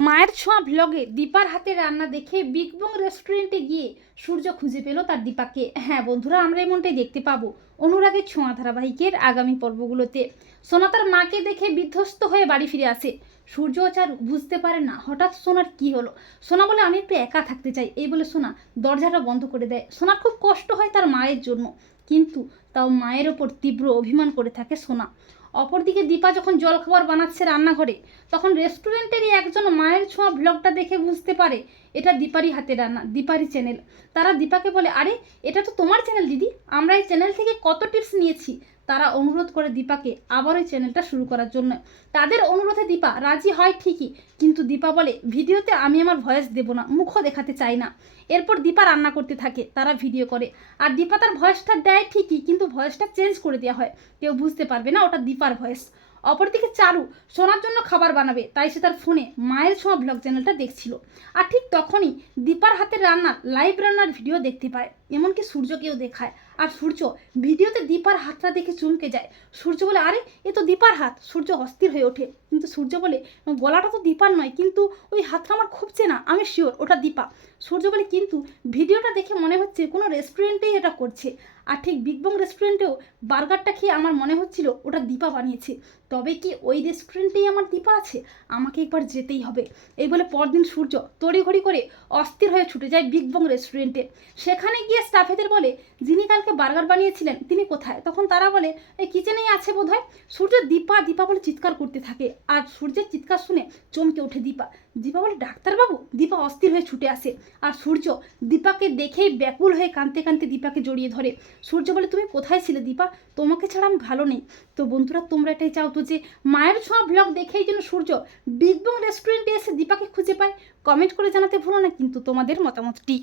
মায়ের ছোঁয়া ভ্লগে দীপার হাতে রান্না দেখে বিগ বং রেস্টুরেন্টে গিয়ে সূর্য খুঁজে পেল তার দীপাকে হ্যাঁ বন্ধুরা, আমরা এমনটাই দেখতে পাবো অনুরাগের ছোঁয়া ধারাবাহিকের আগামী পর্বগুলোতে। সোনা তার মাকে দেখে বিধ্বস্ত হয়ে বাড়ি ফিরে আসে। সূর্য চারু বুঝতে পারে না হঠাৎ সোনার কি হলো। সোনা বলে, আমি একটু একা থাকতে চাই। এই বলে সোনা দরজাটা বন্ধ করে দেয়। সোনার খুব কষ্ট হয় তার মায়ের জন্য। কিন্তু তাও মায়ের ওপর তীব্র অভিমান করে থাকে সোনা। অপরদিকে দীপা যখন জলখাবার বানাচ্ছে রান্নাঘরে, তখন রেস্টুরেন্টেরই একজন মায়ের ছোঁয়া ব্লগটা দেখে বুঝতে পারে এটা দীপারই হাতে রান্না দীপারি চ্যানেল তারা দীপাকে বলে, আরে, এটা তো তোমার চ্যানেল দিদি। আমরা এই চ্যানেল থেকে কত টিপস নিয়েছি। তারা অনুরোধ করে দীপাকে আবার ওই চ্যানেলটা শুরু করার জন্য। তাদের অনুরোধে দীপা রাজি হয় ঠিকই, কিন্তু দীপা বলে, ভিডিওতে আমি আমার ভয়েস দেব না, মুখও দেখাতে চাই না। এরপর দীপা রান্না করতে থাকে, তারা ভিডিও করে। আর দীপা তার ভয়েসটা দেয় ঠিকই, কিন্তু ভয়েসটা চেঞ্জ করে দেওয়া হয়। কেউ বুঝতে পারবে না ওটা দীপার ভয়েস। অপরদিকে চারু সোনার জন্য খাবার বানাবে, তাই সে তার ফোনে মায়ের ছোঁয়া ব্লগ চ্যানেলটা দেখছিল। আর ঠিক তখনই দীপার হাতের রান্নার লাইভ রান্নার ভিডিও দেখতে পায়। এমনকি সূর্যকেও দেখায়। আর সূর্য ভিডিওতে দীপার হাতটা দেখে চমকে যায়। সূর্য বলে, আরে, এ তো দীপার হাত। সূর্য অস্থির হয়ে ওঠে। কিন্তু সূর্য বলে, গলাটা তো দীপার নয়, কিন্তু ওই হাতটা আমার খুব চেনা আমি শিওর ওটা দীপা। সূর্য বলে, কিন্তু ভিডিওটা দেখে মনে হচ্ছে কোনো রেস্টুরেন্টেই এটা করছে। আর ঠিক বিগ বং রেস্টুরেন্টেও বার্গারটা খেয়ে আমার মনে হচ্ছিল ওটা দীপা বানিয়েছে। তবে কি ওই রেস্টুরেন্টেই আমার দীপা আছে? আমাকে একবার যেতেই হবে। এই বলে পরদিন সূর্য তড়িঘড়ি করে অস্থির হয়ে ছুটে যায় বিগ বং রেস্টুরেন্টে সেখানে গিয়ে স্টাফেদের বলে, যিনি কালকে বার্গার বানিয়েছিলেন, তিনি কোথায়? তখন তারা বলে, এই কিচেনেই আছে বোধ হয় সূর্য দীপা দীপা বলে চিৎকার করতে থাকে। আর সূর্যের চিৎকার শুনে চমকে ওঠে দীপা। দীপা বলে, ডাক্তারবাবু, দীপা অস্থির হয়ে ছুটে আসে। আর সূর্য দীপাকে দেখেই ব্যাকুল হয়ে কাঁদতে কাঁদতে দীপাকে জড়িয়ে ধরে। সূর্য বলে, তুমি কোথায় ছিলে দীপা? তোমাকে ছাড়া আমি ভালো নেই। তো বন্ধুরা, তোমরা এটাই চাও তো যে, মায়ের ছোঁয়া ব্লগ দেখেই যেন সূর্য বিগ বং রেস্টুরেন্টে এসে দীপাকে খুঁজে পায়? কমেন্ট করে জানাতে ভুলো না কিন্তু তোমাদের মতামতটি।